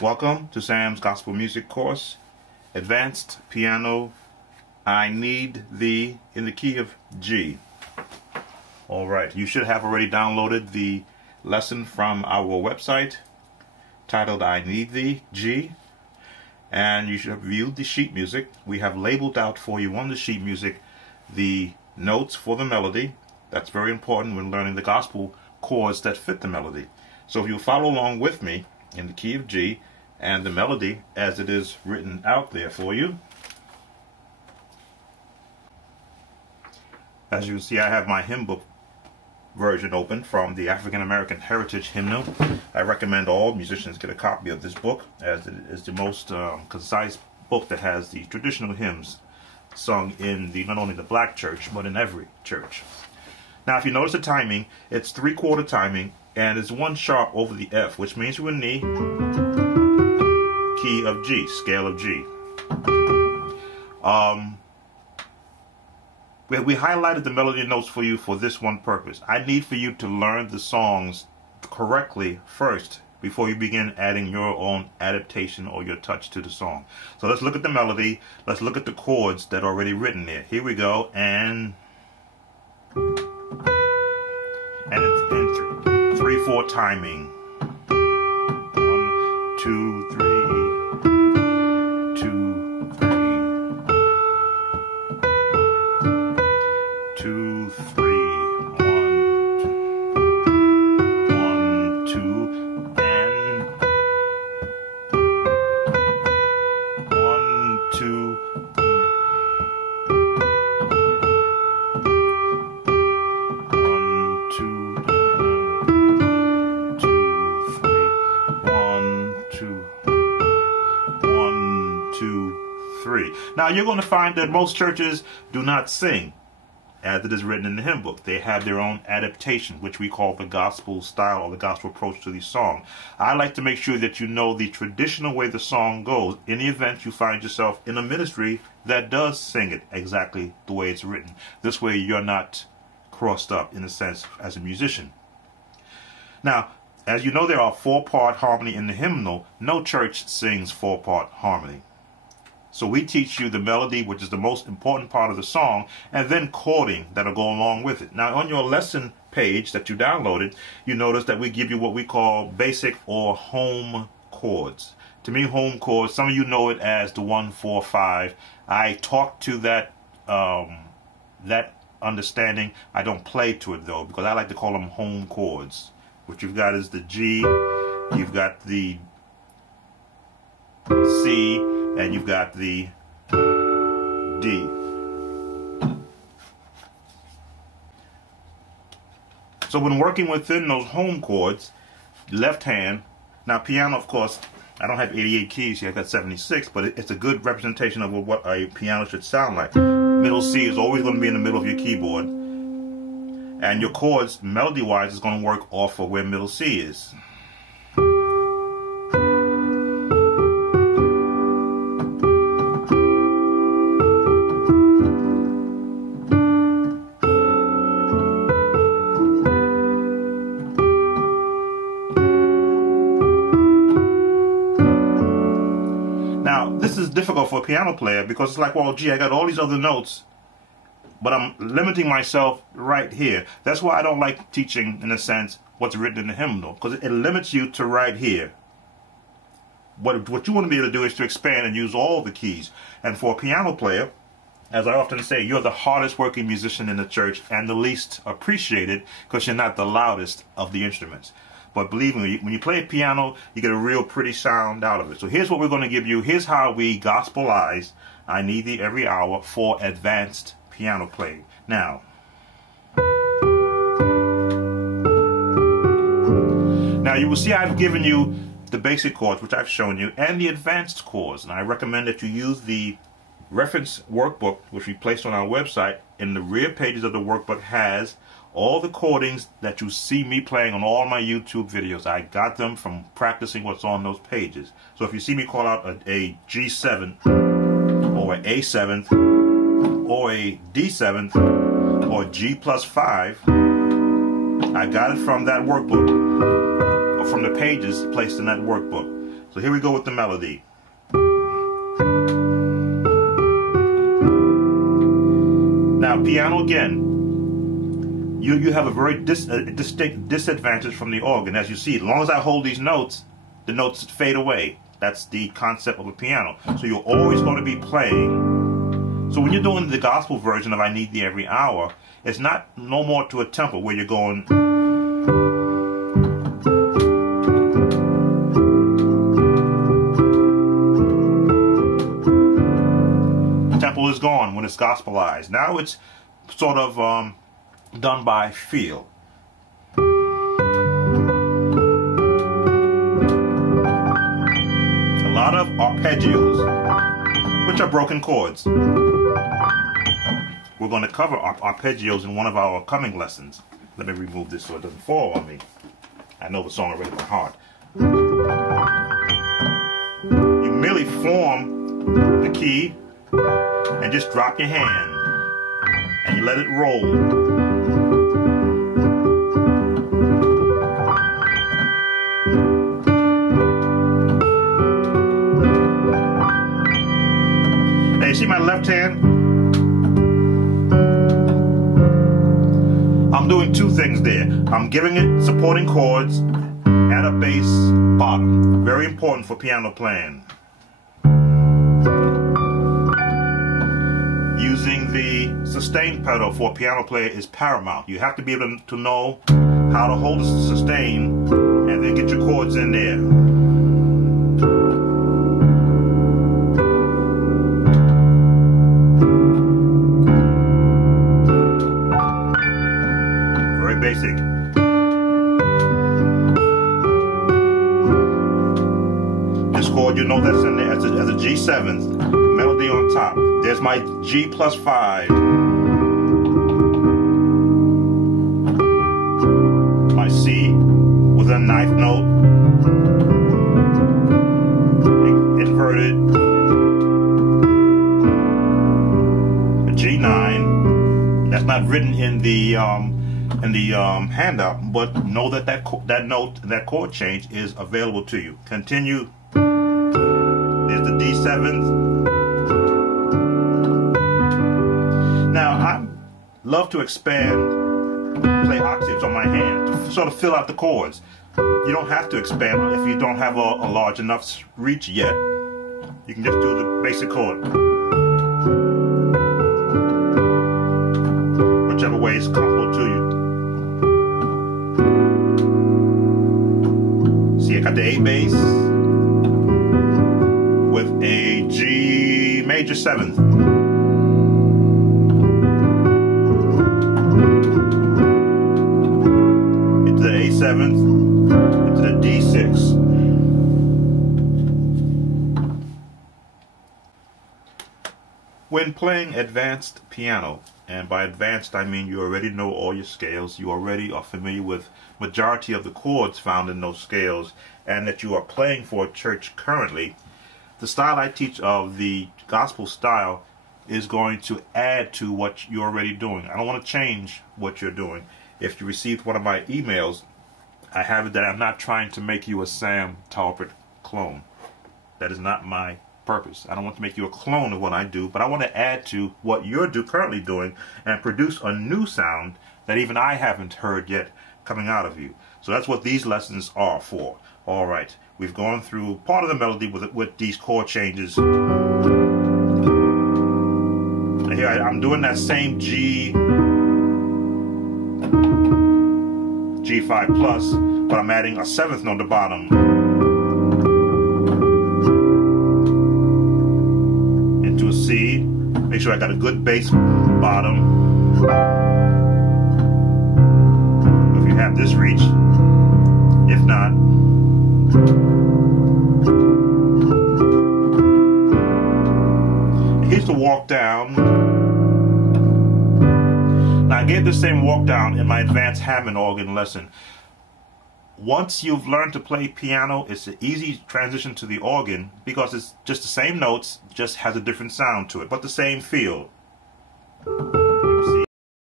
Welcome to Sam's Gospel Music Course, Advanced Piano, I Need Thee in the key of G. Alright, you should have already downloaded the lesson from our website titled I Need Thee, G. And you should have viewed the sheet music. We have labeled out for you on the sheet music the notes for the melody. That's very important when learning the gospel chords that fit the melody. So if you follow along with me in the key of G and the melody as it is written out there for you. As you can see, I have my hymn book version open from the African American Heritage Hymnal. I recommend all musicians get a copy of this book, as it is the most concise book that has the traditional hymns sung in not only the black church but in every church. Now if you notice the timing, it's 3/4 timing and it's 1 sharp over the F, which means we're in the key of G, scale of G. We highlighted the melody notes for you for this one purpose. I need for you to learn the songs correctly first before you begin adding your own adaptation or your touch to the song. So let's look at the melody. Let's look at the chords that are already written there. Here we go, and it's in 3/4 timing. 1, 2, 3. 2, 3, 1, 2, and 1, 2, 1, 2, 3, 1, 2, 1, 2, 3. Now you're going to find that most churches do not sing as it is written in the hymn book. They have their own adaptation, which we call the gospel style or the gospel approach to the song. I like to make sure that you know the traditional way the song goes in the event you find yourself in a ministry that does sing it exactly the way it's written. This way you're not crossed up, in a sense, as a musician. Now, as you know, there are 4-part harmony in the hymnal. No church sings 4-part harmony. So we teach you the melody, which is the most important part of the song, and then chording that'll go along with it. Now on your lesson page that you downloaded, you notice that we give you what we call basic or home chords. To me, home chords, some of you know it as the 1, 4, 5. I talk to that understanding. I don't play to it though, because I like to call them home chords. What you've got is the G, you've got the C, and you've got the D. So when working within those home chords, left hand, now piano, of course, I don't have 88 keys here, I got 76, but it's a good representation of what a piano should sound like. Middle C is always going to be in the middle of your keyboard, and your chords, melody-wise, is going to work off of where middle C is. This is difficult for a piano player because it's like, well, gee, I got all these other notes, but I'm limiting myself right here. That's why I don't like teaching, in a sense, what's written in the hymnal, because it limits you to right here. What you want to be able to do is to expand and use all the keys. And for a piano player, as I often say, you're the hardest working musician in the church and the least appreciated because you're not the loudest of the instruments. But believe me, when you play a piano, you get a real pretty sound out of it. So here's what we're going to give you. Here's how we gospelize I Need Thee every hour for advanced piano playing. Now you will see I've given you the basic chords, which I've shown you, and the advanced chords. And I recommend that you use the reference workbook, which we placed on our website. In the rear pages of the workbook has all the chordings that you see me playing on all my YouTube videos. I got them from practicing what's on those pages. So if you see me call out a G7 or an A7 or a D7 or G+5, I got it from that workbook, or from the pages placed in that workbook. So So here we go with the melody. Now piano again, you have a very distinct disadvantage from the organ. As you see, as long as I hold these notes, the notes fade away. That's the concept of a piano. So you're always going to be playing. So when you're doing the gospel version of I Need Thee Every Hour, it's not no more to a tempo where you're going. The tempo is gone when it's gospelized. Now it's sort of done by feel. A lot of arpeggios, which are broken chords. We're going to cover arpeggios in one of our coming lessons. Let me remove this so it doesn't fall on me. I know the song already by heart. You merely form the key and just drop your hand and you let it roll. You see my left hand? I'm doing two things there. I'm giving it supporting chords and a bass bottom. Very important for piano playing. Using the sustain pedal for a piano player is paramount. You have to be able to know how to hold the sustain and then get your chords in there. Basic. This chord, you know that's in there as a G7, melody on top. There's my G plus 5. My C with a ninth note. Inverted. A G9. That's not written in the handout, but know that that note, that chord change is available to you. Continue. There's the D7. Now I love to expand, play octaves on my hand to sort of fill out the chords. You don't have to expand if you don't have a large enough reach yet. You can just do the basic chord, whichever way is comfortable to you. See, I got the A bass with a G major 7th. Into the A7th, into the D6. When playing advanced piano, and by advanced I mean you already know all your scales, you already are familiar with majority of the chords found in those scales, and that you are playing for a church currently, the style I teach of the gospel style is going to add to what you're already doing. I don't want to change what you're doing. If you received one of my emails, I have it that I'm not trying to make you a Sam Talbert clone. That is not my purpose. I don't want to make you a clone of what I do, but I want to add to what you're currently doing and produce a new sound that even I haven't heard yet coming out of you. So that's what these lessons are for. All right, we've gone through part of the melody with these chord changes. And here I'm doing that same G5 plus, but I'm adding a 7th note at the bottom. Into a C. Make sure I got a good bass bottom. If you have this reach, if not, here's the walk down. Now I gave the same walk down in my advanced Hammond organ lesson. Once you've learned to play piano, it's an easy transition to the organ because it's just the same notes, just has a different sound to it, but the same feel.